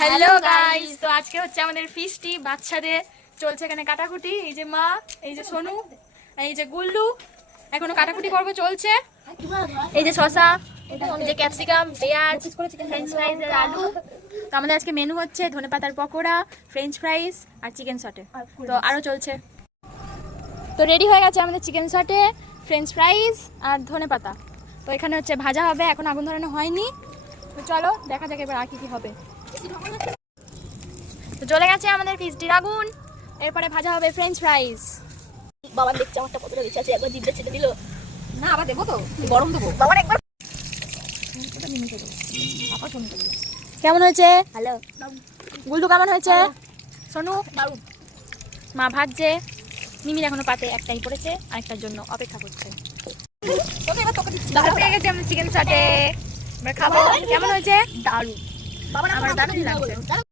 Hello guys, তো আজকে হচ্ছে আমাদের ফিস্টি। বাচ্চাদের চলছে এখানে কাটাকুটি। এই যে মা, এই যে সোনু, এই যে গুল্লু, এখনো কাটাকুটি পর্ব চলছে। এই যে শসা, এই যে ক্যাপসিকাম, পেঁয়াজ, ফ্রেঞ্চ ফ্রাইজ আর আলু। তো আমাদের আজকে মেনু হচ্ছে ধনেপাতার পকোড়া, ফ্রেঞ্চ ফ্রাইজ আর চিকেন সটে। তো আরো চলছে। তো রেডি হয়ে গেছে আমাদের চিকেন সটে, ফ্রেঞ্চ ফ্রাইজ আর ধনেপাতা। তো এখানে হচ্ছে ভাজা হবে, এখন আগুন ধরানো হয়নি। তো চলো দেখা যাক এবার আর কি কি হবে। তো চলে গেছে আমাদের ফিস্টির আগুন, এরপরে ভাজা হবে ফ্রেঞ্চ ফ্রাইজ। বাবা দেখছে আমারটা কতটা বেশি আছে, একবার জিভে ছেড়ে দিল। না আবার দেবো, তো গরম দেবো। বাবার একবার কেমন হয়েছে? হ্যালো গুল্লু কেমন হয়েছে? সোনু দারুণ। মা ভাজছে, মিমির এখনো পাতে একটাই পড়েছে, আরেকটার জন্য অপেক্ষা করছে। তোকে এবার তোকে দিচ্ছি। ভালো পেয়ে গেছে আমাদের চিকেন সাটে, আমরা খাবো। কেমন হয়েছে? দারুণ। বাবা আমার দারুণ লাগছে।